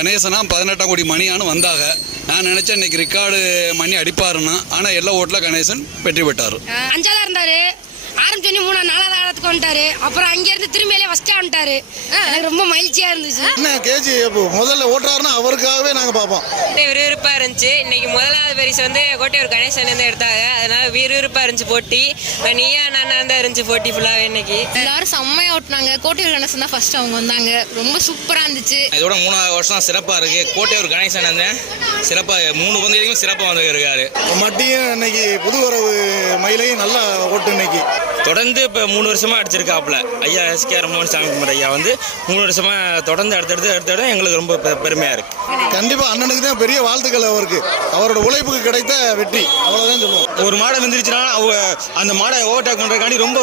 கணேசனா பதினெட்டாம் கோடி மணியான்னு வந்தாங்க. நான் நினைச்சேன் இன்னைக்கு ரெக்கார்டு மணி அடிப்பாருன்னா. ஆனால் எல்லா ஓட்டில் கணேசன் வெற்றி பெற்றார். அஞ்சாவதா இருந்தாரு? ஆரம்பிச்சோடனே மூணா நாலாவது இடத்துக்கு வந்துட்டாரு. அப்புறம் அங்கேருந்து திரும்பியிலே ஃபஸ்ட்டே வந்துட்டாரு. எனக்கு ரொம்ப மகிழ்ச்சியா இருந்துச்சு. என்ன கேஜி முதல்ல ஓட்டுறாருன்னா அவருக்காகவே நாங்கள் பார்ப்போம். விறுவிறுப்பா இருந்துச்சு. இன்னைக்கு முதலாவது பரிசு வந்து கோட்டையூர் கணேசன் இருந்து எடுத்தாங்க. அதனால விறுவிறுப்பா இருந்துச்சு போட்டி. நீயா நான் தான் இருந்துச்சு போட்டி ஃபுல்லாவே இன்னைக்கு. எல்லாரும் செம்மையா ஓட்டினாங்க. கோட்டையூர் கணேசன் தான் ஃபர்ஸ்ட் அவங்க வந்தாங்க. ரொம்ப சூப்பரா இருந்துச்சு. இதோட மூணாவது வருஷம் சிறப்பாக இருக்கு. கோட்டையூர் கணேசன் வந்து சிறப்பாக மூணு பந்தயத்துக்கும் சிறப்பாக வந்து இருக்காரு. மட்டியும் இன்னைக்கு புது வரவு மயிலையும் நல்லா ஓட்டு இன்னைக்கு. தொடர்ந்து இப்போ மூணு வருஷமா அடிச்சிருக்காப்புல. ஐயா எஸ்கே ரமோகன் சாமி குமார் ஐயா வந்து மூணு வருஷமா தொடர்ந்து அடுத்தடுத்து அடுத்தடுத்து எங்களுக்கு ரொம்ப பெ- பெருமையா இருக்கு. கண்டிப்பா அண்ணனுக்கு தான் பெரிய வாழ்த்துக்கள் அவருக்கு. அவரோட உழைப்புக்கு கிடைத்த வெற்றி. அவ்வளவுதான் சொல்லுவோம். ஒரு மாடை வந்துருச்சுன்னா அவங்க அந்த மாடை ஓவர்டேக் பண்ணுறதுக்காண்டி ரொம்ப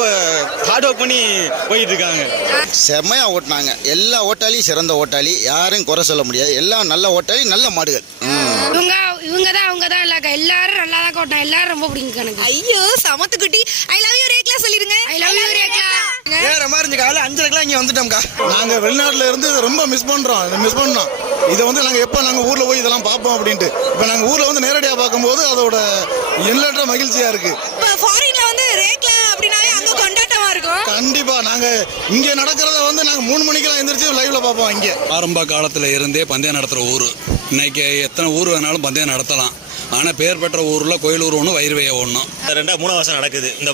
ஹார்ட் ஒர்க் பண்ணி போயிட்டு இருக்காங்க செம்மையா ஓட்டினாங்க. எல்லா ஓட்டாளியும் சிறந்த ஓட்டாளி. யாரும் குறை சொல்ல முடியாது. எல்லாம் நல்ல ஓட்டாளி நல்ல மாடுகள். இவங்க தான் அவங்க தான் இல்லக்கா எல்லாரும் நல்லா தான் கோட்டோம் எல்லாரும் ரொம்ப பிடிக்கும் எனக்கு ஐயோ சமத்துக்குட்டி. ஐ லவ் யூ ரேக்லா சொல்லிருங்க ஐ லவ் யூ ரேகா வேற மாதிரி இருந்துச்சு. காலையில் அஞ்சரைக்கெல்லாம் இங்கே வந்துட்டோம்க்கா. நாங்க வெளிநாட்டுல இருந்து ரொம்ப மிஸ் பண்றோம். இதை மிஸ் பண்ணோம். இதை வந்து நாங்க எப்போ நாங்க ஊர்ல போய் இதெல்லாம் பார்ப்போம் அப்படின்ட்டு. இப்போ நாங்க ஊர்ல வந்து நேரடியா பார்க்கும்போது அதோட எண்ணற்ற மகிழ்ச்சியா இருக்கு. இப்போ ஃபாரின்ல வந்து ரேக்லா அப்படினாலே அங்க கொண்டாட்டமா இருக்கும். கண்டிப்பா. நாங்க இங்க நடக்கிறத வந்து நாங்க மூணு மணிக்கெல்லாம் எந்திரிச்சு லைவ்ல பார்ப்போம் இங்க. ஆரம்ப காலத்தில் இருந்தே பந்தயம் நடத்துகிற ஊர். இன்னைக்கு எத்தனை ஊர் வேணாலும் பந்தயம் நடத்தலாம். ஆனால் பேர் பெற்ற ஊரில் கோயிலூர் ஒன்று வயிறுவைய ஒன்றும் ரெண்டா மூணாவது வருஷம் நடக்குது. இந்த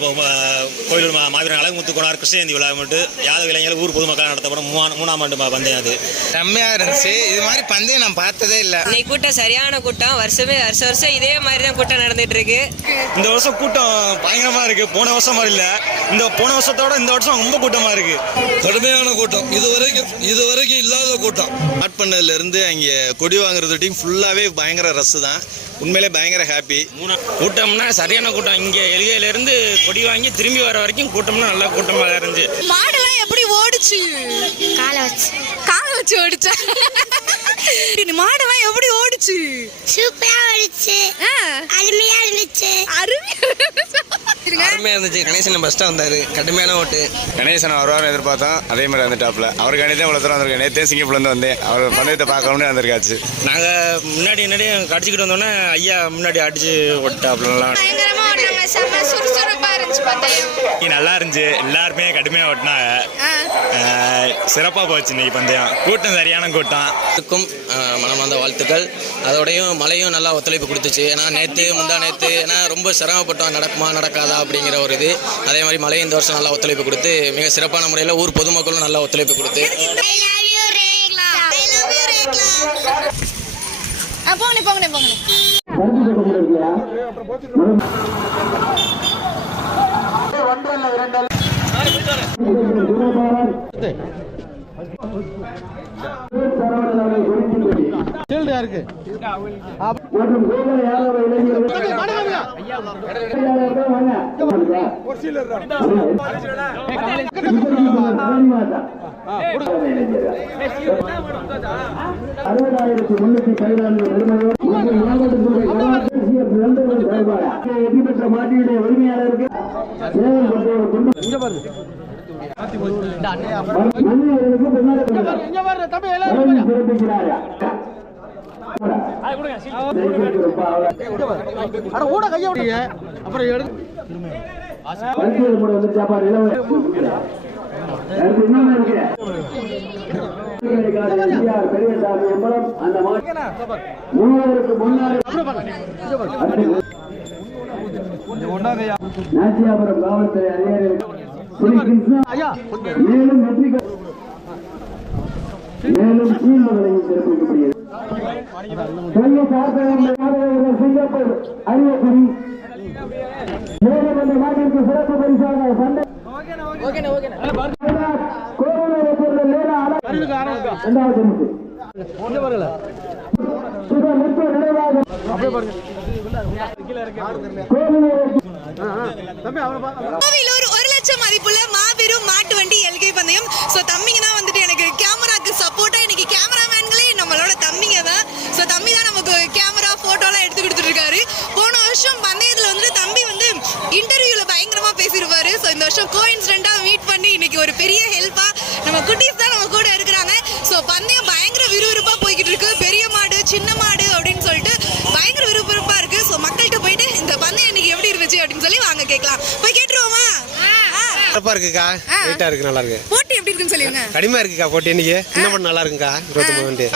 கோயிலூர் மாவீரன் அழகுமுத்து கோனார் கிருஷ்ணஜெயந்தி விழா மட்டும் யாதவ இளைஞர்கள் ஊர் பொதுமக்கள் நடத்தப்படும் மூணா- மூணாம் ஆண்டு பந்தயம் அது. செம்மையா இருந்துச்சு. இது மாதிரி பந்தயம் நான் பார்த்ததே இல்லை. இன்னைக்கு கூட்டம் சரியான கூட்டம். வருஷமே வருஷம் வருஷம் இதே மாதிரி தான் கூட்டம் நடந்துட்டு இருக்கு. இந்த வருஷம் கூட்டம் பயங்கரமா இருக்கு. போன வருஷம் மாதிரி இல்லை. இந்த போன வருஷத்தோட இந்த வருஷம் ரொம்ப கூட்டமா இருக்கு. கடுமையான கூட்டம். இது வரைக்கும் இது வரைக்கும் இல்லாத கூட்டம். ஸ்டார்ட் பண்ணதுலேருந்து அங்கே கொடி வாங்குறது வரைக்கும் ஃபுல்லாகவே பயங்கர ரஸ் தான். உண்மையிலே பயங்கர ஹாப்பி மூணா கூட்டம்னா சரியான கூட்டம். இங்க எலிகையில இருந்து கொடி வாங்கி திரும்பி வர வரைக்கும் கூட்டம்னா நல்ல கூட்டமா தான் இருந்துச்சு. மாடெல்லாம் எப்படி ஓடுச்சு? காலை வச்சு. காலை வச்சு ஓடுச்சா? இந்த மாடெல்லாம் எப்படி ஓடுச்சு? சூப்பரா ஓடிச்சு. அருமையா இருந்துச்சு. அருமையா இருந்துச்சு. கணேசன் ஃபர்ஸ்டா வந்தாரு. கடுமையான ஓட்டு. கணேசன் வருவார்னு எதிர்பார்த்தோம் அதே மாதிரி வந்துட்டாப்ல அவருக்காண்டி தான் இவ்வளோ தூரம் வந்திருக்கேன் நேற்றே சிங்கப்பூர்லேருந்து வந்தேன். அவர் பந்தயத்தை பார்க்கணும்னு வந்திருக்காச்சு. நாங்க முன்னாடி முன்னாடி கடிச்சிக்கிட்டு வந்தோன்னே ஐயா முன்னாடி அடிச்சு ஓட்டாப்லாம் நல்லா இருந்துச்சு. எல்லாருமே கடுமையாக ஓட்டினாங்க. சிறப்பாக போச்சு இன்னைக்கு பந்தயம். கூட்டம் சரியான கூட்டம். எல்லாருக்கும் மனமார்ந்த வாழ்த்துக்கள். அதோடையும் மழையும் நல்லா ஒத்துழைப்பு கொடுத்துச்சு. ஏன்னா நேற்று முந்தா நேற்று ஏன்னா ரொம்ப சிரமப்பட்டோம். நடக்குமா நடக்காதா அப்படிங்கிற ஒரு இது. அதே மாதிரி மழையும் இந்த வருஷம் நல்லா ஒத்துழைப்பு கொடுத்து மிக சிறப்பான முறையில் ஊர் பொதுமக்களும் நல்லா ஒத்துழைப்பு கொடுத்து. ரேகா ஐ லவ் அறுபதாயிரத்தி முன்னூத்தி பதினான்கு வெற்றி பெற்ற மாட்டியுடைய உரிமையாளருக்கு சேவல் பட்டோடு பெரியசாமி அம்பலம் அந்த முன்னாடி நாச்சியாபுரம் காவல்துறை அதிகாரிகள் மேலும் வெற்றி மேலும் கீழ்மகளையும் சிறப்பிக்கப்படுகிறது பெரிய சார்பவர்கள் சிங்கப்பூர் அரியக்குடி மேலும் அந்த நாட்டிற்கு சிறப்பு பரிசாக சண்டை கோவிலூர் உச்ச லட்சம் மதிப்புள்ள மாபெரும் மாட்டு வண்டி எல்கை பந்தயம். ஸோ தம்பிங்க தான் வந்துட்டு எனக்கு கேமராக்கு சப்போர்ட்டா இன்னைக்கு கேமராமேன்களே நம்மளோட தம்பிங்க தான். ஸோ தம்பி தான் நமக்கு கேமரா போட்டோலாம் எடுத்து கொடுத்துட்டு இருக்காரு போன வருஷம் பந்தயத்தில் வந்துட்டு தம்பி வந்து இன்டர்வியூல பயங்கரமா பேசியிருப்பாரு ஸோ இந்த வருஷம் கோ இன்சிடெண்ட்டாக மீட் பண்ணி இன்னைக்கு ஒரு பெரிய ஹெல்ப்பா நம்ம குட்டீஸ் தான் நம்ம கூட இருக்கிறாங்க. ஸோ பந்தயம் பயங்கர விறுவிறுப்பா போய்கிட்டு இருக்கு. பெரிய மாடு சின்ன மாடு அப்படின்னு சொல்லிட்டு பயங்கர விறுவிறுப்பா இருக்கு ஸோ மக்கள்கிட்ட போயிட்டு இந்த பந்தயம் இன்னைக்கு எப்படி இருந்துச்சு அப்படின்னு சொல்லி வாங்க கேட்கலாம் போய் கேட்டுருவோமா ஆ. சிறப்பாக இருக்குக்கா வெயிட்டாக இருக்கு நல்லா இருக்கு. போட்டி எப்படி இருக்குன்னு சொல்லிருங்க. கடிமா இருக்குக்கா போட்டி இன்னைக்கு. இன்னும் பண்ண நல்லா இருக்குக்கா. இருபத்தி மூணு வண்டி.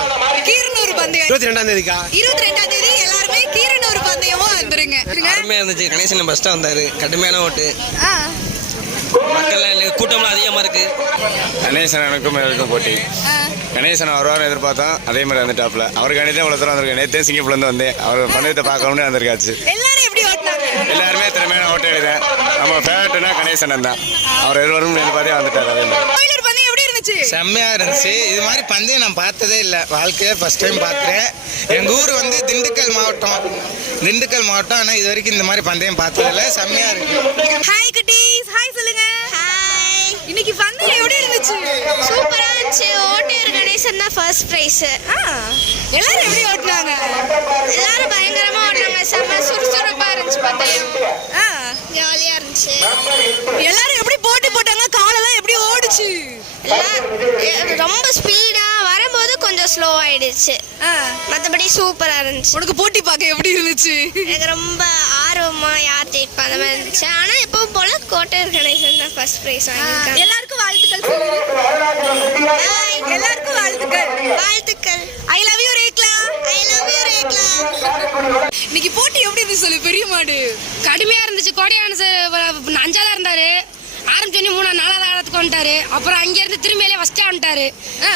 கீரனூர் பந்தயம். இருபத்தி ரெண்டாம் தேதிக்கா. இருபத்தி ரெண்டாம் தேதி எல்லாருமே கீரனூர் பந்தயமும் வந்துருங்க. அருமையாக இருந்துச்சு. கணேசன் ஃபஸ்ட்டாக வந்தார். கடுமையான ஓட்டு. மக்கள் கூட்டம்லாம் அதிகமாக இருக்குது கணேசன் எனக்கும் எனக்கும் போட்டி. கணேசன் வருவார்னு எதிர்பார்த்தோம். அதே மாதிரி வந்துட்டாப்ல அவருக்காண்டி தான் இவ்வளோ தூரம் வந்திருக்கேன் நேற்றே சிங்கப்பூர்லேருந்து வந்தேன். அவர் பந்தயத்தை பார்க்கணும்னு வந்திருக்காச்சு. எல்லாருமே திறமையான ஓட்டு எழுதேன் நம்ம ஃபேவரட்னா கணேசன் தான். அவர் எதிர்வரும் எதிர்பார்த்தே வந்துட்டார் அதே மாதிரி. எப்படி இருந்துச்சு? செம்மையா இருந்துச்சு. இது மாதிரி பந்தயம் நான் பார்த்ததே இல்லை. வாழ்க்கையில ஃபர்ஸ்ட் டைம் பார்க்குறேன். எங்கள் ஊர் வந்து திண்டுக்கல் மாவட்டம். திண்டுக்கல் மாவட்டம். ஆனால் இது வரைக்கும் இந்த மாதிரி பந்தயம் பார்த்ததில்ல செம்மையா இருக்கு. ஹாய் குட்டீஸ் ஹாய் சொல்லுங்க. ஹாய் இன்னைக்கு பந்தயம் எப்படி இருந்துச்சு? சூப்பரா இருந்துச்சு. ஓட்டியர் கணேசன் தான் ஃபர்ஸ்ட் பிரைஸ் ஆ. எல்லாரும் எப்படி ஓட்டினாங்க? எல்லாரும் பயங்கரமா ஓட்டினாங்க. செம்ம சுறுசுறுப்பா இருந்துச்சு பந்தயம். ஆ. ஜாலியா இருந்துச்சு. எல்லாரும் எப்படி போட்டி போட்டாங்க? காலெல்லாம் எப்படி ஓடுச்சு? ரொம்ப ஸ்பீடா வரும்போது கொஞ்சம் ஸ்லோ ஆயிடுச்சு. மற்றபடி சூப்பரா இருந்துச்சு. உனக்கு போட்டி பார்க்க எப்படி இருந்துச்சு? எனக்கு ரொம்ப ஆர்வமா யார் ஜெயிப்பா அந்த மாதிரி இருந்துச்சு. ஆனா எப்பவும் போல கோட்டையர் கணேசன் தான் ஃபர்ஸ்ட் பிரைஸ் வாங்கியிருக்காங்க. எல்லாருக்கும் வாழ்த்துக்கள். எல்லாருக்கும் வாழ்த்துக்கள். வாழ்த்துக்கள் ஐ லவ் யூ ரேக்லா இன்னைக்கு போட்டி எப்படி இருந்துச்சு சொல்லு? பெரிய மாடு. கடுமையா இருந்துச்சு. கோடையான அஞ்சாதான் இருந்தாரு. ஆரம்பிச்சோடனே மூணா நாலாவது இடத்துக்கு வந்துட்டாரு. அப்புறம் அங்கேருந்து திரும்பியிலே ஃபஸ்ட்டே வந்துட்டாரு.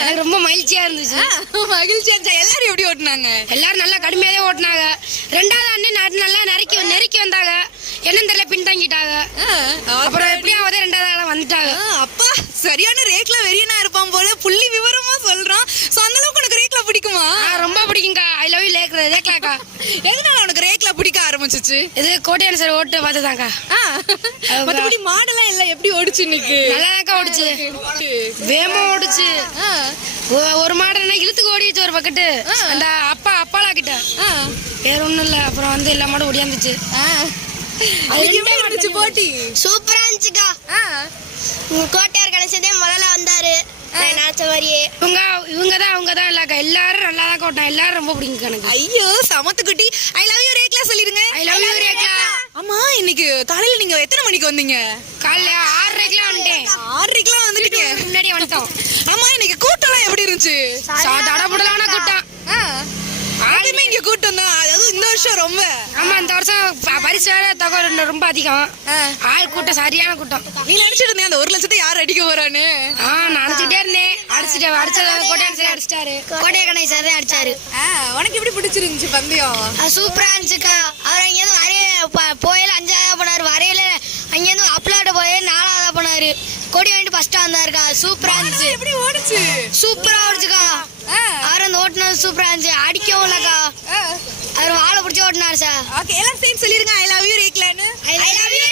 எனக்கு ரொம்ப மகிழ்ச்சியா இருந்துச்சு. மகிழ்ச்சியா இருந்துச்சா? எல்லாரும் எப்படி ஓட்டினாங்க? எல்லாரும் நல்லா கடுமையாவே ஓட்டினாங்க. ரெண்டாவது அண்ணன் நல்லா நெருக்கி நெருக்கி வந்தாங்க. என்னன்னு தெரியல பின்தங்கிட்டாங்க. அப்புறம் எப்படியாவது ரெண்டாவது இடம் வந்துட்டாங்க. அப்பா சரியான ரேக்ல வெறியனா இருப்பான் போல. புள்ளி விவரமா சொல்றான். சோ அந்த அளவுக்கு ரேக்ல பிடிக்குமா? ஆ, ரொம்ப பிடிக்குங்கக்கா ஐ லவ் யூ லேக் லேக்லாக்கா எதனால உனக்கு ரேக்ல பிடிக்க ஆரம்பிச்சிச்சு? இது கோட்டையான சார் ஓட்டு பார்த்துதாங்க்கா மத்தபடி மாடெல்லாம் எல்லாம் எப்படி ஓடுச்சு இன்னைக்கு? நல்லாதாக்கா ஓடுச்சு. வேகமா ஓடுச்சு. ஒரு மாடு என்ன இழுத்துக்கு ஓடிச்சு ஒரு பக்கெட்டு அந்த அப்பா அப்பாலா கிட்ட வேற ஒண்ணும் இல்ல. அப்புறம் வந்து எல்லா மாடும் ஓடியாந்துச்சு. போட்டி? சூப்பரா இருந்துச்சுக்கா. கோட்டையார் கணேசதே முதல்ல வந்தாரு. நினைச்ச மாதிரியே இவங்க இவங்க தான் அவங்க தான் எல்லாரும் நல்லா தான் கோட்டம் எல்லாரும் ரொம்ப பிடிக்கும் எனக்கு. ஐயோ சமத்து குட்டி. ஐ லவ் யூ ரேக்லா சொல்லிருங்க I love you, ரேக்லா. ஆமா இன்னைக்கு காலையில நீங்க எத்தனை மணிக்கு வந்தீங்க? காலைல ஆறரைக்கெல்லாம் வந்துட்டேன். ஆறரைக்கெல்லாம் வந்துட்டீங்க. முன்னாடியே வந்துட்டோம். ஆமா இன்னைக்கு கூட்டம்லாம் எப்படி இருந்துச்சு? தடபுடலான கூட்டம் எப்பயுமே இங்க கூட்டம் தான் அதாவது இந்த வருஷம் ரொம்ப. ஆமா இந்த வருஷம் ப- பரிசு வேற தொகை ரொம்ப- அதிகம். ஆள் கூட்டம் சரியான கூட்டம். நீ நினைச்சிட்டு இருந்தேன் அந்த ஒரு லட்சத்தை யார் அடிக்க போறான்னு? ஆ நான் அடிச்சுட்டே இருந்தேன். அடிச்சுட்டு அடிச்சது கோட்டையான் சார் அடிச்சிட்டாரு. கோட்டையா கணேஷ் சார் தான் அடிச்சாரு. உனக்கு எப்படி பிடிச்சிருந்துச்சு பந்தயம்? சூப்பரா இருந்துச்சுக்கா. அவர் அங்கேருந்து வரைய போயில அஞ்சாவதா போனாரு. வரையில அங்கேருந்து அப்லாட போய் நாலாவதா போனாரு. கொடி வாங்கிட்டு ஃபர்ஸ்டா வந்தாருக்கா. சூப்பரா இருந்துச்சு. எப்படி ஓடுச்சு? சூப்பரா ஓடிச்சுக்கா. அவர் அந்த ஓட்டுனது சூப்பரா இருந்துச்சு. அடிக்கவும் இல்லக்கா. அவர் வாழை பிடிச்சி ஓட்டினாரு சார் ஓகே எல்லாம் சேர்ந்து சொல்லிருங்க. ஐ லவ் யூ ரேக்லான்னு ஐ லவ் யூ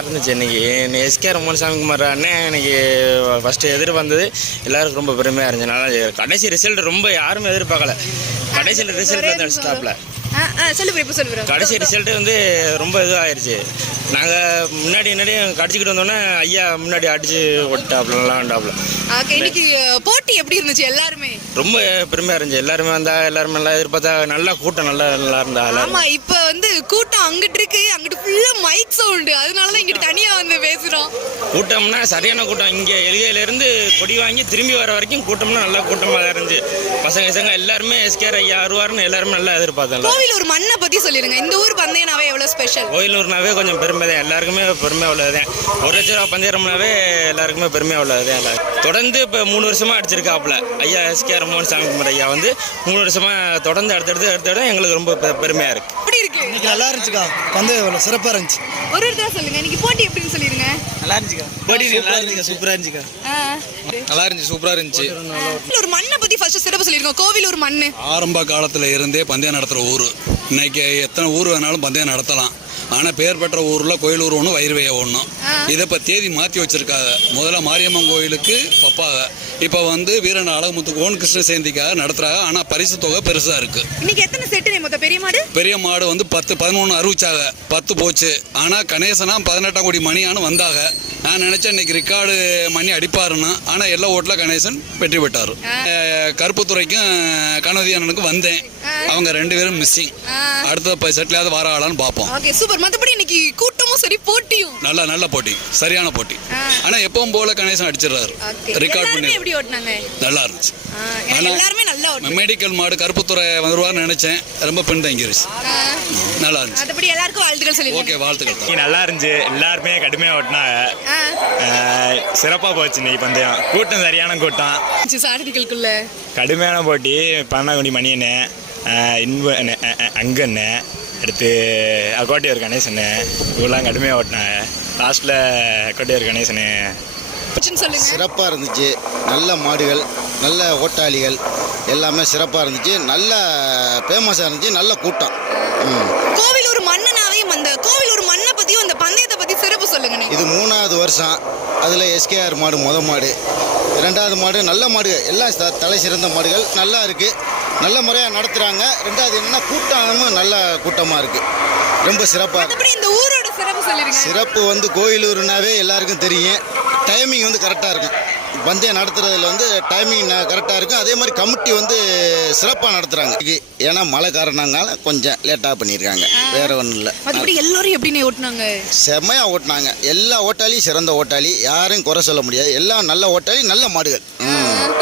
இருந்துச்சு இன்னைக்கு. எஸ்கே ரமன் சாமி குமார் அண்ணன் இன்னைக்கு ஃபஸ்ட்டு எதிர் வந்தது. எல்லாருக்கும் ரொம்ப பெருமையாக இருந்துச்சு. நல்லா கடைசி ரிசல்ட் ரொம்ப யாருமே எதிர்பார்க்கல. கடைசி ரிசல்ட் வந்து ஆ, சொல்லு இப்ப சொல்லு. கடைசி ரிசல்ட் வந்து ரொம்ப இதுவாயிருச்சு நாங்கள் முன்னாடி முன்னாடி கடிச்சிக்கிட்டு வந்தோன்னே ஐயா முன்னாடி அடிச்சு ஓட்டாப்ல நல்லா வந்தாப்ல ஓகே இன்னைக்கு போட்டி எப்படி இருந்துச்சு எல்லாருமே? ரொம்ப பெருமையாக இருந்துச்சு. எல்லாருமே வந்தா எல்லாருமே நல்லா எதிர்பார்த்தா நல்லா கூட்டம் நல்லா நல்லா இருந்தா ஆமா இப்ப வந்து கூட்டம் அங்கிட்டு இருக்கு அங்கிட்டு ஃபுல்லா மைக் சவுண்ட் அதனாலதான் இங்கிட்டு தனியா வந்து பேசுறோம். கூட்டம்னா சரியான கூட்டம். இங்கே எலிகையிலேருந்து கொடி வாங்கி திரும்பி வர வரைக்கும் கூட்டம்னா நல்லா கூட்டமாக தான் இருந்துச்சு. பசங்க பசங்க எல்லாருமே எஸ்கேர் ஐயா வருவாருன்னு எல்லாருமே நல்லா எதிர்பார்த்தோம் கோவில் ஒரு மண்ணை பத்தி சொல்லிருங்க இந்த ஊர் பந்தயனாவே எவ்வளவு ஸ்பெஷல் கோயிலூர்னாவே கொஞ்சம் பெருமை தான். எல்லாருக்குமே பெருமை உள்ளதுதான். ஒரு லட்ச ரூபா பந்தயம்னாவே எல்லாருக்குமே பெருமை உள்ளதுதான் எல்லாரும். தொடர்ந்து இப்போ மூணு வருஷமா அடிச்சிருக்காப்புல. ஐயா எஸ்கே மோகன் சாமி குமார் ஐயா வந்து மூணு வருஷமா தொடர்ந்து அடுத்தடுத்து அடுத்தடுத்து எங்களுக்கு ரொம்ப பெருமையா இருக்கு. எப்படி இருக்கு? நல்லா இருந்துச்சுக்கா. பந்தயம் சிறப்பாக இருந்துச்சு. ஒரு ஒரு தடவை சொல்லுங்க. இன்னைக்கு போட்டி எப்படின்னு சொல்லிருங்க நல்லா இருந்துச்சுக்கா. போட்டி நல்லா இருந்துச்சுக்கா. சூப்பரா இருந்துச்சுக்கா. நல்லா இருந்துச்சு. சூப்பரா இருந்துச்சு. ஒரு மண்ணை பத்தி ஃபர்ஸ்ட் சிறப்பு சொல்லிருங்க கோவில் ஒரு மண்ணு. ஆரம்ப காலத்தில் இருந்தே பந்தயம் நடத்துகிற ஊர். இன்னைக்கு எத்தனை ஊர் வேணாலும் பந்தயம் நடத்தலாம். ஆனால் பேர் பெற்ற ஊரில் கோயிலூர் ஒன்று வைரவைய ஒன்று ஆ. இதை இப்போ தேதி மாற்றி வச்சிருக்காங்க. முதல்ல மாரியம்மன் கோயிலுக்கு வைப்பாங்க இப்போ வந்து வீரன் அழகுமுத்து கோன் கிருஷ்ண ஜெயந்திக்காக நடத்துறாங்க. ஆனால் பரிசு தொகை பெருசாக இருக்குது இன்னைக்கு எத்தனை செட்டு மொத்த பெரிய மாடு? பெரிய மாடு வந்து பத்து பதினொன்று அறிவிச்சாங்க. பத்து போச்சு. ஆனால் கணேசனா பதினெட்டாம் கோடி மணியானு வந்தாங்க. நான் நினச்சேன் இன்னைக்கு ரெக்கார்டு மணி அடிப்பாருன்னு. ஆனால் எல்லா ஓட்டில் கணேசன் வெற்றி பெற்றார். கருப்புத்துறைக்கும் கணவதி அண்ணனுக்கும் வந்தேன். அவங்க ரெண்டு பேரும் மிஸ்ஸிங் அடுத்த செட்டிலாவது வர ஆளான்னு பார்ப்போம். ஓகே சூப்பர் மத்தபடி இன்னைக்கு கூட்டமும் சரி போட்டியும். நல்ல நல்ல போட்டி. சரியான போட்டி. ஆனால் எப்பவும் போல கணேசன் அடிச்சிடுறாரு. ரெக்கார்ட் பண்ணி. எப்படி ஓட்டுனாங்க? நல்லா இருந்துச்சு. ஆனா- எல்லாருமே நல்லா ஓட்டு மெடிக்கல் மாடு கருப்புத்துறை வந்துருவார்னு நினைச்சேன். ரொம்ப பின்தங்கிருச்சு. நல்லா இருந்துச்சு. மத்தபடி எல்லாருக்கும் வாழ்த்துக்கள் சொல்லிருக்கேன் ஓகே வாழ்த்துக்கள். நல்லா இருந்துச்சு. எல்லாருமே கடுமையாக ஓட்டினாங்க. சிறப்பாக போச்சு இன்னைக்கு பந்தயம். கூட்டம் சரியான கூட்டம். சாரதிகளுக்குள்ள. கடுமையான போட்டி பன்னகுடி மணியண்ணே இன்ப அங்கண்ணே அடுத்து கோட்டையூர் கணேசண்ணே இவெல்லாம் கடுமையாக ஓட்டினாங்க. லாஸ்ட்டில் கோட்டையூர் கணேசனு. சொல்லுங்க. சிறப்பாக இருந்துச்சு. நல்ல மாடுகள் நல்ல ஓட்டாளிகள் எல்லாமே சிறப்பாக இருந்துச்சு. நல்ல ஃபேமஸாக இருந்துச்சு. நல்ல கூட்டம். ம். வருஷம். அதில் எஸ்கேஆர் மாடு முத மாடு. ரெண்டாவது மாடு நல்ல மாடு. எல்லாம் த- தலை சிறந்த மாடுகள். நல்லா இருக்குது நல்ல முறையாக நடத்துகிறாங்க ரெண்டாவது என்னென்னா கூட்டமும் நல்ல கூட்டமாக இருக்குது ரொம்ப சிறப்பாக இந்த ஊரோட சிறப்பு சிறப்பு வந்து கோயிலூர்னாவே எல்லாருக்கும் தெரியும். டைமிங் வந்து கரெக்டாக இருக்கும். பந்தயம் நடத்துறதுல வந்து டைமிங் கரெக்டாக இருக்கும். அதே மாதிரி கமிட்டி வந்து சிறப்பாக நடத்துகிறாங்க ஏன்னா மழை காரணங்கால கொஞ்சம் லேட்டாக பண்ணியிருக்காங்க வேற ஒன்றும் இல்லை. மத்தபடி எல்லாரும் எப்படி ஓட்டுனாங்க? செம்மையாக ஓட்டினாங்க. எல்லா ஓட்டாளியும் சிறந்த ஓட்டாளி. யாரையும் குறை சொல்ல முடியாது. எல்லாம் நல்ல ஓட்டாளி நல்ல மாடுகள்.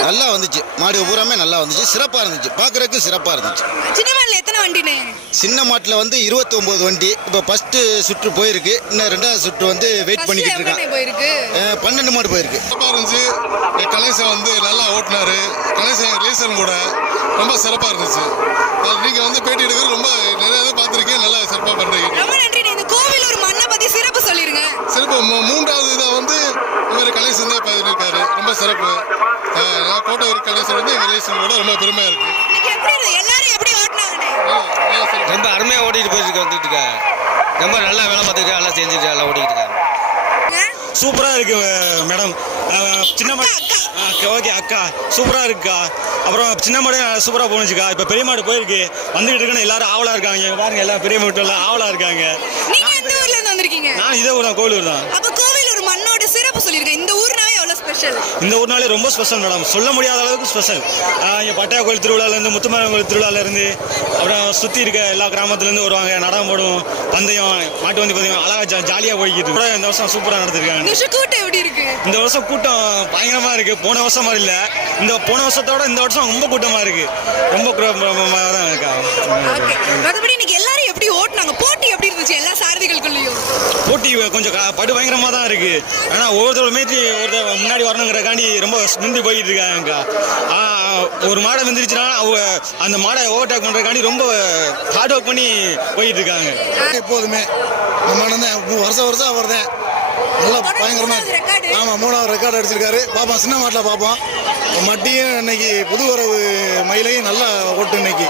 நல்லா வந்துச்சு. மாடு பூராமே நல்லா வந்துச்சு. சிறப்பாக இருந்துச்சு. பார்க்குறதுக்கும் சிறப்பாக இருந்துச்சு. எத்தனை வண்டினே சின்ன மாட்டில் வந்து 29 வண்டி. இப்போ ஃபஸ்ட்டு சுற்று போயிருக்கு. இன்னும் ரெண்டாவது சுற்று வந்து வெயிட் பண்ணிக்கிட்டு இருக்கான். போயிருக்கு? பன்னெண்டு மாடு போயிருக்கு. சிறப்பாக இருந்துச்சு கணேசன் வந்து நல்லா ஓட்டினாரு. கணேசன் ரேசன் கூட ரொம்ப சிறப்பாக இருந்துச்சு. நீங்கள் வந்து பேட்டி எடுக்கிறது ரொம்ப நிறைய இது பார்த்துருக்கீங்க. நல்லா சிறப்பாக பண்ணுறீங்க ரொம்ப நன்றி இந்த கோவிலூர் மண்ணை சிறப்பு சொல்லிருங்க. சிறப்பு. மூன்றாவது இதை வந்து இவர் கணேசன் தான் பண்ணியிருக்காரு ரொம்ப சிறப்பு. நான் கோட்டை கணேசன் வந்து எங்கள் கூட ரொம்ப பெருமையாக இருக்கு? எல்லாரும் எப்படி ஓட்டுனாங்கண்ணே? ரொம்ப அருமையாக ஓட்டிட்டு போயிட்டு வந்துட்டு இருக்கா ரொம்ப நல்லா வேலை பார்த்துக்கிட்டு நல்லா செஞ்சுட்டு நல்லா ஓட்டிக்கிட்டு இருக்காங்க சூப்பராக இருக்கு மேடம். சின்ன மாடு ஓகே அக்கா. சூப்பராக இருக்குக்கா அப்புறம் சின்ன மாடு சூப்பராக போணுச்சுக்கா இப்போ பெரிய மாடு போயிருக்கு. வந்துகிட்டு இருக்குன்னு எல்லாரும் ஆவலாக இருக்காங்க. பாருங்க எல்லாம் பெரிய மாட்டு எல்லாம் ஆவலாக இருக்காங்க வந்திருக்கீங்க நான் இதே ஊர் தான் கோவிலூர் தான். அப்ப கோவிலூர் மண்ணோட சிறப்பு சொல்லிருங்க இந்த எவ்வளவு ஸ்பெஷல் இந்த ஒரு நாளே ரொம்ப ஸ்பெஷல் மேடம். சொல்ல முடியாத அளவுக்கு ஸ்பெஷல் இங்கே பட்டையா கோயில் திருவிழாலேருந்து முத்துமாரன் கோயில் திருவிழாலேருந்து அப்புறம் சுற்றி இருக்க எல்லா கிராமத்துலேருந்து வருவாங்க. நடனம் போடுவோம் பந்தயம் மாட்டு வண்டி பந்தயம் அழகாக ஜா ஜாலியாக போய்கிட்டு இருக்கு. இந்த வருஷம் சூப்பராக நடத்திருக்காங்க. இந்த கூட்டம் எப்படி இருக்கு? இந்த வருஷம் கூட்டம் பயங்கரமா இருக்கு. போன வருஷம் மாதிரி இல்ல. இந்த போன வருஷத்தோட இந்த வருஷம் ரொம்ப கூட்டமா இருக்கு. ரொம்ப தான் இருக்கா மத்தபடி இன்னைக்கு எல்லாரும் எப்படி ஓட்டுனாங்க? போட்டி எப்படி இருந்துச்சு எல்லா சாரதிகளுக்குள்ளயும்? போட்டி கொஞ்சம் படு பயங்கரமா தான் இருக்கு. ஆனா ஒவ்வொருத்தர் மீட்டி ஒருத்தர் முன்னாடி வரணுங்கிறக்காண்டி ரொம்ப முந்தி போயிட்டு இருக்காங்க ஒரு மாடை வந்துருச்சுன்னா அவங்க அந்த மாடை ஓவர்டேக் பண்ணுறக்காண்டி ரொம்ப ஹார்ட் ஒர்க் பண்ணி போயிட்டு இருக்காங்க எப்போதுமே நம்ம வருஷம் வருஷம் அவர் தான் நல்லா பயங்கரமா record. ஆமாம் மூணாவது ரெக்கார்டு அடிச்சிருக்காரு. பார்ப்போம் சின்ன மாட்டில் பார்ப்போம் மட்டியும் இன்னைக்கு புது வரவு மயிலையும் நல்லா ஓட்டு இன்னைக்கு.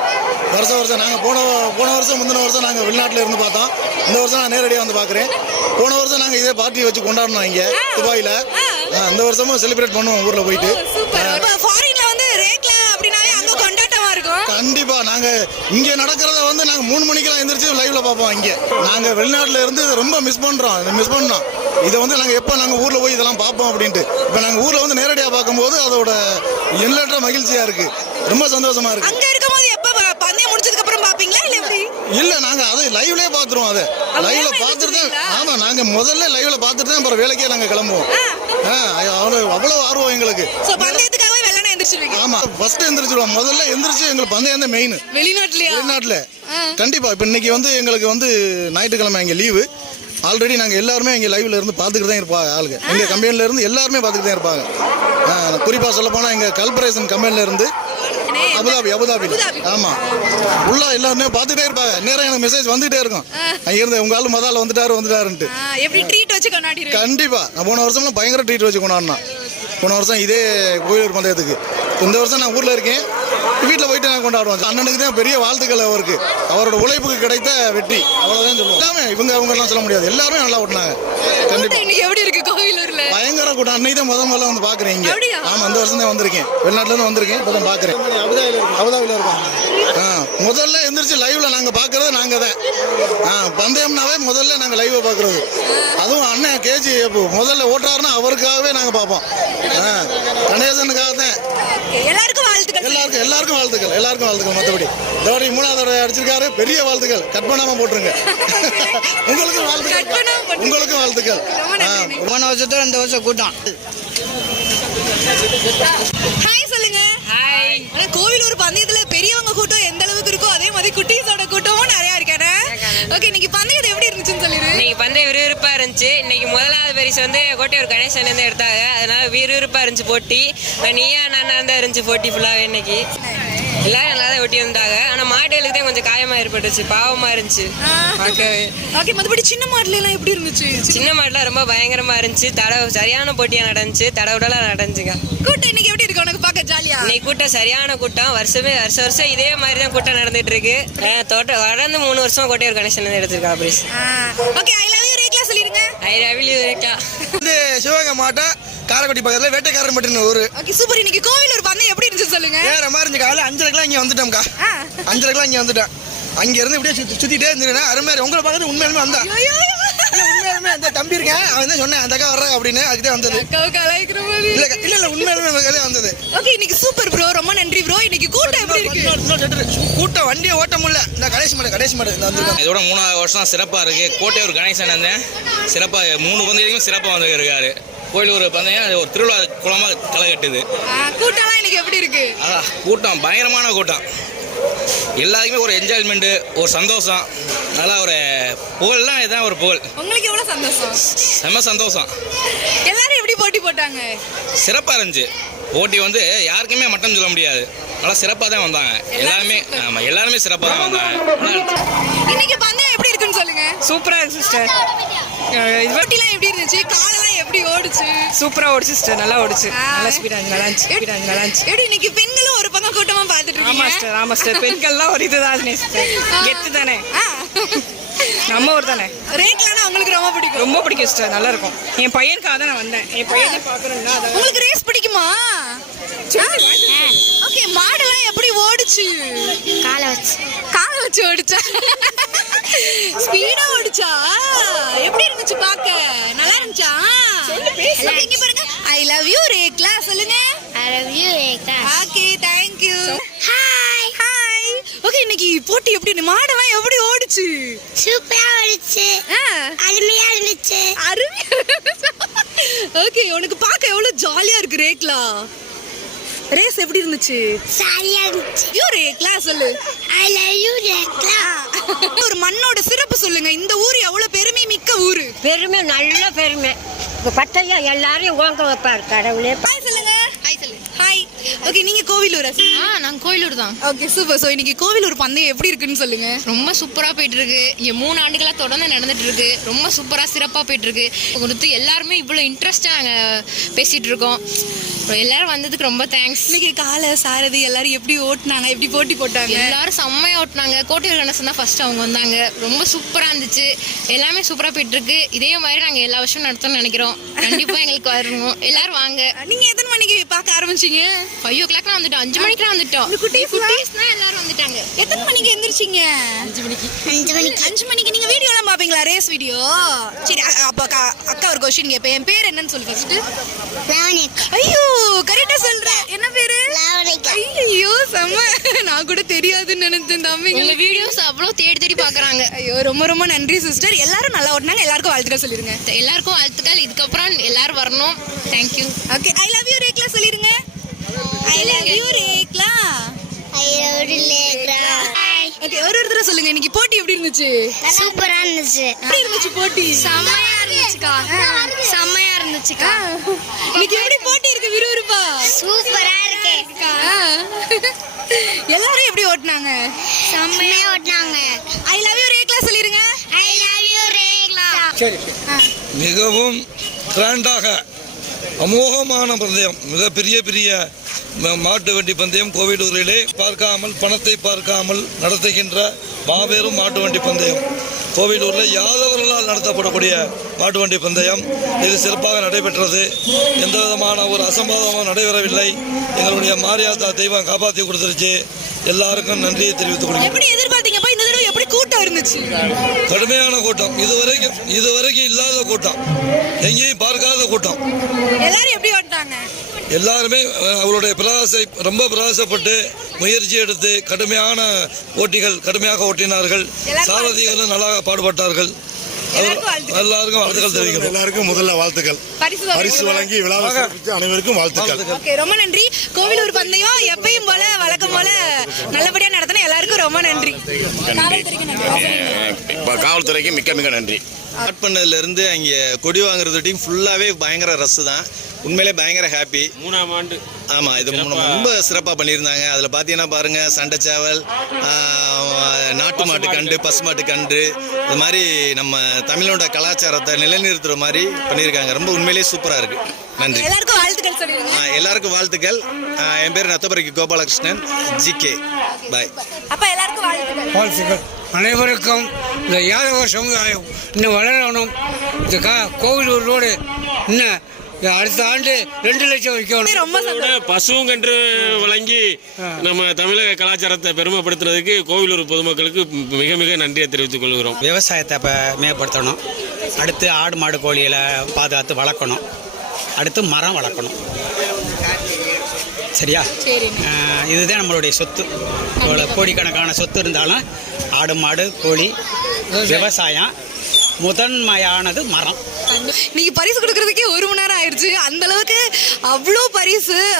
வருஷம் வருஷம் நாங்கள் போன போன வருஷம் முந்தின வருஷம் நாங்கள் வெளிநாட்டில் இருந்து பார்த்தோம். இந்த வருஷம் நான் நேரடியாக வந்து பார்க்குறேன் போன வருஷம் நாங்கள் இதே பார்ட்டி வச்சு கொண்டாடினோம் இங்கே துபாயில். இந்த வருஷமும் செலிப்ரேட் பண்ணுவோம் ஊரில் போயிட்டு. கண்டிப்பா. நாங்க இங்க நடக்கிறத வந்து நாங்க மூணு மணிக்கெல்லாம் எந்திரிச்சு லைவ்ல பார்ப்போம் இங்க. நாங்க வெளிநாட்டுல இருந்து ரொம்ப மிஸ் பண்றோம். மிஸ் பண்ணோம். இதை வந்து நாங்க எப்போ நாங்க ஊர்ல போய் இதெல்லாம் பார்ப்போம் அப்படின்ட்டு. இப்போ நாங்க ஊர்ல வந்து நேரடியா பார்க்கும்போது அதோட எண்ணற்ற மகிழ்ச்சியா இருக்கு. ரொம்ப சந்தோஷமா இருக்கு. அங்க இருக்கும்போது எப்ப ப- பந்தயம் முடிச்சதுக்கு அப்புறம் பாப்பீங்களா இல்ல எப்படி? இல்ல நாங்க அதை லைவ்லயே பாத்துருவோம் அதை. லைவ்ல பார்த்துட்டு தான் ஆமா நாங்க முதல்ல லைவ்ல பார்த்துட்டு தான் அப்புறம் வேலைக்கே நாங்க கிளம்புவோம். ஆ, அவ்வளவு ஆர்வம் எங்களுக்கு. எந்திரிச்சிருவீங்க. ஆமா ஃபர்ஸ்ட் எந்திரிச்சிருவோம். முதல்ல எந்திரிச்சு எங்களுக்கு பந்தயம் தான் மெயின் வெளிநாட்டுலயா? வெளிநாட்டில். கண்டிப்பா இப்போ இன்னைக்கு வந்து எங்களுக்கு வந்து ஞாயிற்றுக்கிழமை இங்கே லீவு ஆல்ரெடி நாங்கள் எல்லாருமே இங்கே லைவ்ல இருந்து பார்த்துக்கிட்டு தான் இருப்பாங்க ஆளுங்க. எங்கள் கம்பெனில இருந்து எல்லாருமே பார்த்துக்கிட்டு தான் இருப்பாங்க. குறிப்பாக சொல்ல போனால் எங்கள் கல்பரேஷன் கம்பெனில இருந்து அபுதாபி அபுதாபி ஆமாம் உள்ள எல்லாருமே பார்த்துட்டே இருப்பாங்க. நேரம் எனக்கு மெசேஜ் வந்துகிட்டே இருக்கும். அங்கே இருந்து உங்க ஆள் முதல்ல வந்துட்டாரு வந்துட்டாருன்ட்டு. கண்டிப்பா. போன வருஷம்லாம் பயங்கர ட்ரீட் வச்சு கொண்டாடினோம். போன வருஷம் இதே கோயில் பந்தயத்துக்கு இந்த வருஷம் நான் ஊரில் இருக்கேன். வீட்டில் போயிட்டு நாங்கள் கொண்டாடுவோம் அண்ணனுக்கு தான் பெரிய வாழ்த்துக்கள் அவருக்கு. அவரோட உழைப்புக்கு கிடைத்த வெற்றி. அவ்வளோதான் சொல்லுவோம். எல்லாமே இவங்க அவங்கெல்லாம் சொல்ல முடியாது. எல்லாருமே நல்லா ஓட்டினாங்க. கண்டிப்பாக இன்னைக்கு எப்படி இருக்கு? கோவிலூர்ல பயங்கர கூட்டம். அன்னைக்கு தான் முத முதல்ல வந்து பார்க்குறேன் இங்கே? ஆமாம் இந்த வருஷம் தான் வந்திருக்கேன். வெளிநாட்டுலேருந்து வந்திருக்கேன். இப்போ தான் பார்க்குறேன். அபுதாபியில் இருக்கோம். ஆ முதல்ல எந்திரிச்சு லைவ்ல நாங்கள் பார்க்குறது நாங்கள் தான். ஆ பந்தயம்னாவே முதல்ல நாங்கள் லைவை பார்க்குறது. அதுவும் அண்ணன் கேஜி முதல்ல ஓட்டுறாருன்னா அவருக்காகவே நாங்கள் பார்ப்போம். ஆ கணேசனுக்காக தான். எல்லாருக்கும் வாழ்த்துக்கள் எல்லாருக்கும் எல்லாருக்கும் வாழ்த்துக்கள் எல்லாருக்கும் வாழ்த்துக்கள் மற்றபடி. தோடி மூணாவது அடிச்சிருக்காரு. பெரிய வாழ்த்துக்கள். கட் பண்ணாமல் போட்டுருங்க. உங்களுக்கும் பண்ணாம வாழ்த்துக்கள் போட்டுருங்க. உங்களுக்கும் வாழ்த்துக்கள். போன வருஷத்தோட இந்த வருஷம் கூட்டம் ஹாய் சொல்லுங்க ஹாய் ஆனா கோவிலூர் பந்தயத்துல பெரியவங்க கூட்டம் எந்த அளவுக்கு இருக்கோ அதே மாதிரி குட்டீஸோட கூட்டமும் நிறைய இருக்கானே ஓகே இன்னைக்கு பந்தயம் எப்படி இருந்துச்சுன்னு சொல்லிடு. இன்னைக்கு பந்தயம் விறுவிறுப்பா இருந்துச்சு. இன்னைக்கு முதலாவது பரிசு வந்து கோட்டையூர் கணேசன் இருந்து எடுத்தாங்க. அதனால விறுவிறுப்பா இருந்துச்சு போட்டி. நீயா நான் தான் இருந்துச்சு போட்டி ஃபுல்லாவே இன்னைக்கு. எல்லாரும் நல்லா தான் ஒட்டி வந்தாங்க. ஆனா மாடுகளுக்கு தான் கொஞ்சம் காயமா ஏற்பட்டுச்சு. பாவமா இருந்துச்சு. பார்க்கவே. ஓகே மத்தபடி சின்ன மாடல எல்லாம் எப்படி இருந்துச்சு? சின்ன மாடுலாம் ரொம்ப பயங்கரமா இருந்துச்சு. தடவை சரியான போட்டியா நடந்துச்சு. தடவுடலாம் நடந்துச்சுங்க. கூட்டம் இன்னைக்கு எப்படி இருக்கு? உனக்கு பார்க்க ஜாலியா? இன்னைக்கு கூட்டம் சரியான கூட்டம். வருஷமே வருஷம் வருஷம் இதே மாதிரி தான் கூட்டம் நடந்துட்டு இருக்கு தோட்ட தொடர்ந்து மூணு வருஷம் கோட்டையூர் கணேசன் வந்து எடுத்திருக்கா prize okay I love you Rekla சொல்லிருங்க ஐ ரவிலி இருக்கா வந்து சிவகங்கை மாவட்டம் காரைக்குடி பக்கத்தில் வேட்டைக்காரன் மட்டும் ஊர். Okay super. இன்னைக்கு கோவிலூர் பந்தயம் எப்படி இருந்துச்சு சொல்லுங்க? வேற மாதிரி இருந்துச்சு காலையில் அஞ்சரைக்கெல்லாம் இங்கே வந்துட்டோம்க்கா. அஞ்சரைக்கெல்லாம் இங்கே வந்துட்டேன். அங்க இருந்து இப்படியே சுத்தி சுத்திட்டே இருந்தேன் அருமையா உங்களை பார்த்து உண்மையாலுமே வந்தேன் ஐயோ உண்மையாலுமே அந்த தம்பி இருக்கேன். அவன் தான் சொன்னேன் அந்த அக்கா வர்றாங்க அப்படின்னு. அதுக்கு தான் வந்தது இல்ல இல்ல இல்ல உண்மையாலுமே நமக்கு தான் வந்தது. ஓகே இன்னைக்கு சூப்பர் ப்ரோ ரொம்ப நன்றி ப்ரோ இன்னைக்கு கூட்டம் எப்படி இருக்கு. கூட்டம் வண்டியை ஓட்ட முடியல. இந்த கடைசி மாடு கடைசி மாடு இந்த வந்திருக்காங்க இதோட மூணாவது வருஷம் சிறப்பாக இருக்குது கோட்டையூர் கணேசன் வந்து சிறப்பாக மூணு பந்தயத்துக்கும் சிறப்பாக வந்து கோயிலூர் பந்தயம் அது ஒரு திருவிழா குளமாக களை கட்டுது. ஆ, கூட்டம்லாம் இன்னைக்கு எப்படி இருக்கு? அதான் கூட்டம் பயங்கரமான கூட்டம். எல்லாருக்குமே ஒரு என்ஜாய்மெண்ட்டு ஒரு சந்தோஷம். நல்லா ஒரு புகழ்லாம் இதுதான் ஒரு புகழ். உங்களுக்கு எவ்வளவு சந்தோஷம்? செம்ம சந்தோஷம். எல்லாரும் எப்படி போட்டி போட்டாங்க? சிறப்பாக இருந்துச்சு. போட்டி வந்து யாருக்குமே மட்டம் சொல்ல முடியாது. நல்லா சிறப்பாக தான் வந்தாங்க. எல்லாருமே ஆமாம் எல்லாருமே சிறப்பாக தான் வந்தாங்க. இன்னைக்கு பந்தயம் எப்படி இருக்குன்னு சொல்லுங்க. சூப்பரா இருக்கு சிஸ்டர் போட்டிலாம் எப்படி இருந்துச்சு? காலெல்லாம் எப்படி ஓடுச்சு? சூப்பரா ஓடிச்சு சிஸ்டர் நல்லா ஓடிச்சு. நல்லா ஸ்பீடா இருந்துச்சு நல்லா இருந்துச்சு ஸ்பீடா இருந்துச்சு நல்லா இருந்துச்சு. எப்படி இன்னைக்கு பெண்களும் ஒரு பக்கம் கூட்டமா பாத்துட்டு ஆமா இருக்கீங்க சிஸ்டர் ஆமா சிஸ்டர் பெண்கள்லாம் ஒரு இதுதான் சிஸ்டர் கெத்து தானே. நம்ம ஊர் தானே? ரேக்லானா உங்களுக்கு ரொம்ப பிடிக்கும். ரொம்ப பிடிக்கும் சிஸ்டர் நல்லா இருக்கும். என் பையனுக்காக தான் நான் வந்தேன். என் பையனை பார்க்கணும்னா அதான். உங்களுக்கு ரேஸ் பிடிக்குமா? ஓகே மாடெல்லாம் எப்படி ஓடுச்சு? வச்சு காலை வச்சு ஓடிச்சா? ஸ்பீடா ஓடிச்சா? எப்படி இருந்துச்சு பார்க்க? நல்லா இருந்துச்சா? இங்க பாருங்க. ஐ லவ் யூ ரேக்லா சொல்லுங்க. I love you Rekha okay thank you hi hi okay இன்னைக்கு போட்டி எப்படி? மாடெல்லாம் எப்படி ஓடுச்சு? சூப்பரா ஓடிச்சு. அருமையா இருந்துச்சு. அருமையா ஓகே உனக்கு பார்க்க எவ்வளவு ஜாலியா இருக்கு ரேக்லா? ரேஸ் எப்படி இருந்துச்சு? சரியா இருந்துச்சு. யூ ரேக்லா சொல்லு. ஐ லவ் யூ ரேகா ஒரு மண்ணோட சிறப்பு சொல்லுங்க. இந்த ஊர் எவ்வளவு பெருமை மிக்க ஊரு? பெருமை நல்ல பெருமை. இப்போ பட்டையா எல்லாரையும் ஓங்க வைப்பார் கடவுளே. ஹாய் சொல்லுங்க. ஹாய் சொல்லு ஹாய் ஓகே நீங்க கோவிலூரா ஆ நான் கோயிலூர் தான். ஓகே சூப்பர் ஸோ இன்னைக்கு கோவிலூர் பந்தயம் எப்படி இருக்குன்னு சொல்லுங்க. ரொம்ப சூப்பரா போயிட்டு இருக்கு இங்க மூணு ஆண்டுகளா தொடர்ந்து நடந்துட்டு இருக்கு ரொம்ப சூப்பரா சிறப்பா போயிட்டு இருக்கு கொடுத்து எல்லாருமே இவ்வளவு இன்ட்ரெஸ்டா நாங்க பேசிட்டு இருக்கோம் எல்லாரும் வந்ததுக்கு ரொம்ப தேங்க்ஸ் இன்னைக்கு காலை சாரதி எல்லாரும் எப்படி ஓட்டுனாங்க? எப்படி போட்டி போட்டாங்க? எல்லாரும் செம்மையா ஓட்டினாங்க. கோட்டையூர் கணேசன் தான் ஃபர்ஸ்ட் அவங்க வந்தாங்க. ரொம்ப சூப்பரா இருந்துச்சு. எல்லாமே சூப்பரா போயிட்டு இருக்கு இதே மாதிரி நாங்க எல்லா வருஷமும் நடத்தணும்னு நினைக்கிறோம். கண்டிப்பா எங்களுக்கு வரணும். எல்லாரும் வாங்க. நீங்க எத்தனை மணிக்கு பார்க்க ஆரம்பிச்சீங்க ஃபைவ் ஓ கிளாக்லாம் வந்துட்டோம். அஞ்சு மணிக்கெல்லாம் வந்துட்டோம். குட்டீஸ்லாம்? குட்டீஸ் தான் எல்லாரும் வந்துட்டாங்க. எத்தனை மணிக்கு எந்திரிச்சீங்க? அஞ்சு மணிக்கு. அஞ்சு மணிக்கு. அஞ்சு மணிக்கு நீங்க வீடியோ எல்லாம் பாப்பீங்களா ரேஸ் வீடியோ? சரி அப்ப அக்கா அக்கா ஒரு கொஸ்டின் கேட்பேன். என் பேர் என்னன்னு சொல்லு ஃபர்ஸ்ட் ஐயோ கரெக்டா சொல்றேன் என்ன பேரு? ஐயோ செம்ம. நான் கூட தெரியாதுன்னு நினைச்சேன் தம்பிங்க வீடியோஸ் அவ்வளோ தேடி தேடி பாக்குறாங்க. ஐயோ ரொம்ப ரொம்ப நன்றி சிஸ்டர் எல்லாரும் நல்லா ஓட்டினாங்க. எல்லாருக்கும் வாழ்த்துக்கள் சொல்லிருங்க. எல்லாருக்கும் வாழ்த்துக்கள். இதுக்கப்புறம் எல்லாரும் வரணும். Thank you okay I love you Rekla சொல்லிருங்க. I love you Rekla I love லேக்ரா okay ஒரு ஒரு தடவை சொல்லுங்க இன்னைக்கு போட்டி எப்படி இருந்துச்சு? சூப்பரா இருந்துச்சு. எப்படி இருந்துச்சு போட்டி? செம்மையா இருந்துச்சுக்கா. செம்மையா இருந்துச்சுக்கா. இன்னைக்கு எப்படி போட்டி இருக்கு விறுவிறுப்பா? சூப்பரா இருக்கே. ஆ. எல்லாரும் எப்படி ஓட்டுனாங்க? செம்மையா ஓட்டினாங்க. ஐ லவ் யூ ரேக்லா சொல்லிருங்க. ஐ லவ் யூ ரேக்லா மிகவும் கிராண்டாக அமோகமான பந்தயம் மிக பெரிய பெரிய மாட்டு வண்டி பந்தயம் கோவிலூரிலே பார்க்காமல் பணத்தை பார்க்காமல் நடத்துகின்ற மாபெரும் மாட்டு வண்டி பந்தயம். கோவிலூரில் யாதவர்களால் நடத்தப்படக்கூடிய மாட்டு வண்டி பந்தயம். இது சிறப்பாக நடைபெற்றது. எந்த விதமான ஒரு அசம்பாதமும் நடைபெறவில்லை. எங்களுடைய மாரியாத்தா தெய்வம் காப்பாற்றி கொடுத்துருச்சு. எல்லாருக்கும் நன்றியை தெரிவித்துக் கொள்கிறேன். எப்படி கூட்டம் இருந்துச்சு. கடுமையான கூட்டம். இதுவரைக்கும் இதுவரைக்கும் இல்லாத கூட்டம். எங்கேயும் பார்க்காத கூட்டம். எல்லாரும் எப்படி ஓட்டாங்க எல்லாருமே அவருடைய பிரயாசை ரொம்ப பிரயாசப்பட்டு முயற்சி எடுத்து கடுமையான ஓட்டிகள் கடுமையாக ஓட்டினார்கள். சாரதிகளும் நல்லா பாடுபட்டார்கள். எல்லாருக்கும் வாழ்த்துக்கள். தெரிவிக்கிறோம். எல்லாருக்கும் முதல்ல வாழ்த்துக்கள். பரிசு வழங்கி விழாவை அனைவருக்கும் வாழ்த்துக்கள். ஓகே ரொம்ப நன்றி. கோவிலூர் பந்தயம் எப்பயும் போல வழக்கம் போல நல்லபடியா நடத்தின எல்லாருக்கும் ரொம்ப நன்றி. காவல்துறைக்கு மிக்க மிக நன்றி. ஸ்டார்ட் பண்ணதுலேருந்து அங்கே கொடி வாங்குறது வரைக்கும் ஃபுல்லாகவே பயங்கர ரஸ்ஸு தான். உண்மையிலே பயங்கர ஹாப்பி மூணாம் ஆண்டு. ஆமாம் இது மூணு- ரொம்ப சிறப்பாக பண்ணியிருந்தாங்க. அதில் பார்த்தீங்கன்னா பாருங்கள் சண்டைச்சாவல் ஆஹ், நாட்டு மாட்டு கண்டு பசு மாட்டு கன்று இது மாதிரி நம்ம தமிழோட கலாச்சாரத்தை நிலைநிறுத்துகிற மாதிரி பண்ணியிருக்காங்க. ரொம்ப உண்மையிலேயே சூப்பராக இருக்குது நன்றி. எல்லாருக்கும் வாழ்த்துக்கள் எல்லாருக்கும் வாழ்த்துக்கள். என் பேர் நத்தபரிக்கு கோபாலகிருஷ்ணன் ஜிகே. பாய். அப்பா எல்லாருக்கும் வாழ்த்துக்கள். அனைவருக்கும் இந்த யாதவ சமுதாயம் இன்னும் வளரணும். இந்த கா கோவிலூர் ரோடு. இன்னும் அடுத்த ஆண்டு ரெண்டு லட்சம் வைக்கணும் ரொம்ப கன்று வழங்கி நம்ம தமிழக கலாச்சாரத்தை பெருமைப்படுத்துறதுக்கு கோவிலூர் பொதுமக்களுக்கு மிக மிக நன்றியை தெரிவித்துக் கொள்கிறோம். விவசாயத்தை இப்போ மேம்படுத்தணும். அடுத்து ஆடு மாடு கோழிகளை பாதுகாத்து வளர்க்கணும். அடுத்து மரம் வளர்க்கணும். சரியா? இதுதான் நம்மளுடைய சொத்து. இவ்வளோ கோடிக்கணக்கான சொத்து இருந்தாலும் ஆடு மாடு கோழி விவசாயம் முதன்மையானது மரம். நீங்க பரிசு கொடுக்கறதுக்கே ஒரு மணி நேரம் ஆயிடுச்சு. அந்த அளவுக்கு அவ்வளோ பரிசு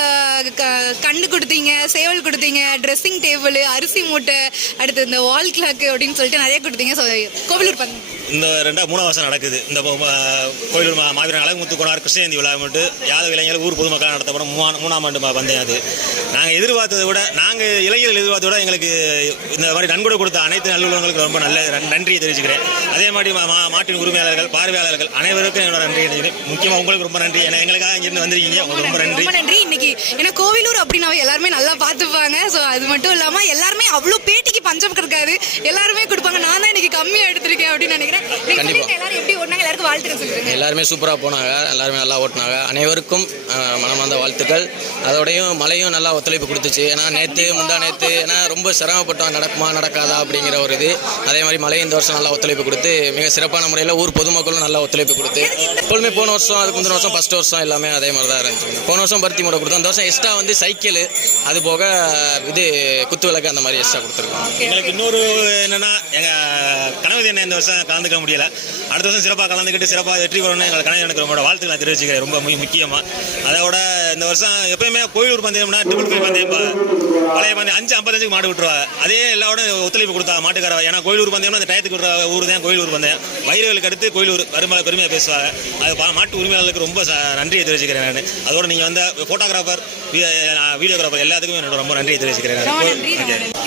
கண்ணு கொடுத்தீங்க சேவல் கொடுத்தீங்க ட்ரெஸ்ஸிங் டேபிள் அரிசி மூட்டை அடுத்து இந்த வால் கிளாக் அப்படின்னு சொல்லிட்டு நிறைய கொடுத்தீங்க. So, கோவிலூர் பந்தம் இந்த ரெண்டா மூணாவது வருஷம் நடக்குது. இந்த கோயிலூர் மாவீரன் அழகுமுத்து கோனார் கிருஷ்ணஜெயந்தி விழா மட்டும் யாதவ இளைஞர்கள் ஊர் பொதுமக்கள் நடத்தப்படும் மூணா- மூணாம் ஆண்டு பந்தயம் அது. நாங்கள் எதிர்பார்த்ததை விட நாங்கள் இளைஞர்கள் எதிர்பார்த்ததை விட எங்களுக்கு இந்த மாதிரி நன்கொடை கொடுத்த அனைத்து நல்லுள்ளவங்களுக்கு ரொம்ப நல்ல நன்- நன்றியை தெரிவிச்சுக்கிறேன். அதே மாதிரி மாட்டின் உரிமையாளர்கள் பார்வையாளர்கள் அனைவருக்கும் என்னோட தெரிவிக்கிறேன் முக்கியமாக உங்களுக்கு ரொம்ப நன்றி. ஏன்னா எங்களுக்காக இங்கிருந்து வந்திருக்கீங்க. உங்களுக்கு ரொம்ப நன்றி. ரொம்ப நன்றி. இன்னைக்கு ஏன்னா கோவிலூர் அப்படின்னாவே எல்லாருமே நல்லா பார்த்துப்பாங்க. ஸோ அது மட்டும் இல்லாமல் எல்லாருமே அவ்வளோ பேட்டிக்கு பஞ்சம் இருக்காது எல்லாருமே கொடுப்பாங்க. நான் தான் இன்னைக்கு கம்மியாக எடுத்திருக்கேன் அப்படின்னு நினைக்கிறேன். எல்லாரும் எப்படி ஓடினாங்க? எல்லாருக்கும் வாழ்த்துக்கள் சொல்லுங்க. எல்லாருமே சூப்பராக போனாங்க. எல்லாருமே நல்லா ஓட்டினாங்க. அனைவருக்கும் மனமார்ந்த வாழ்த்துக்கள். அதோடையும் மழையும் நல்லா ஒத்துழைப்பு கொடுத்துச்சு. ஏன்னா நேற்று முந்தா நேற்று ஏன்னா ரொம்ப சிரமப்பட்டோம். நடக்குமா நடக்காதா அப்படிங்கிற ஒரு இது. அதே மாதிரி மழையும் இந்த வருஷம் நல்லா ஒத்துழைப்பு கொடுத்து மிக சிறப்பான முறையில் ஊர் பொதுமக்களும் நல்லா ஒத்துழைப்பு கொடுத்து எப்பொழுதுமே போன வருஷம் அதுக்கு முந்தின வருஷம் ஃபஸ்ட் வருஷம் எல்லாமே அதே மாதிரி தான் இருந்துச்சு. போன வருஷம் பருத்தி மூட கொடுத்தோம். அந்த வருஷம் எக்ஸ்ட்ரா வந்து சைக்கிள் அது போக இது குத்து விளக்கு அந்த மாதிரி எக்ஸ்ட்ரா கொடுத்துருக்கோம். எங்களுக்கு இன்னொரு என்னன்னா எங்க கனவு என்ன இந்த வருஷம் கலந்துக்க முடியல. அடுத்த வருஷம் சிறப்பாக கலந்துக்கிட்டு சிறப்பாக வெற்றி பெறணும்னு எங்கள் கனவு எனக்கு ரொம்ப வாழ்த்துக்களை தெரிவிச்சுக்கிறேன். ரொம்ப மு- முக்கியமா. அதோட இந்த வருஷம் எப்பயுமே கோயிலூர் பந்தயம்னா ட்ரிபிள் கோயில் பந்தயம் ப- பழைய பந்தயம் அஞ்சு ஐம்பத்தஞ்சுக்கு மாடு விட்டுருவாங்க அதே எல்லாரோட ஒத்துழைப்பு கொடுத்தா மாட்டுக்கார ஏன்னா கோயிலூர் பந்தயம்னா அந்த டயத்துக்கு விடுற ஊர் தான் கோயிலூர் பந்தயம். வயிறுகளுக்கு அடுத்து கோயிலூர் பெருமளை பெருமையாக பேசுவாங்க. அது பா- மாட்டு உரிமையாளர்களுக்கு ரொம்ப ச- நன்றியை தெரிவிச்சுக்கிறேன் நான். அதோட நீங்கள் வந்த ஃபோட்டோகிராஃபர் வீடியோகிராஃபர் எல்லாத்துக்குமே என்னோட ரொம்ப நன்றியை தெரிவிச்சுக்கிறேன்.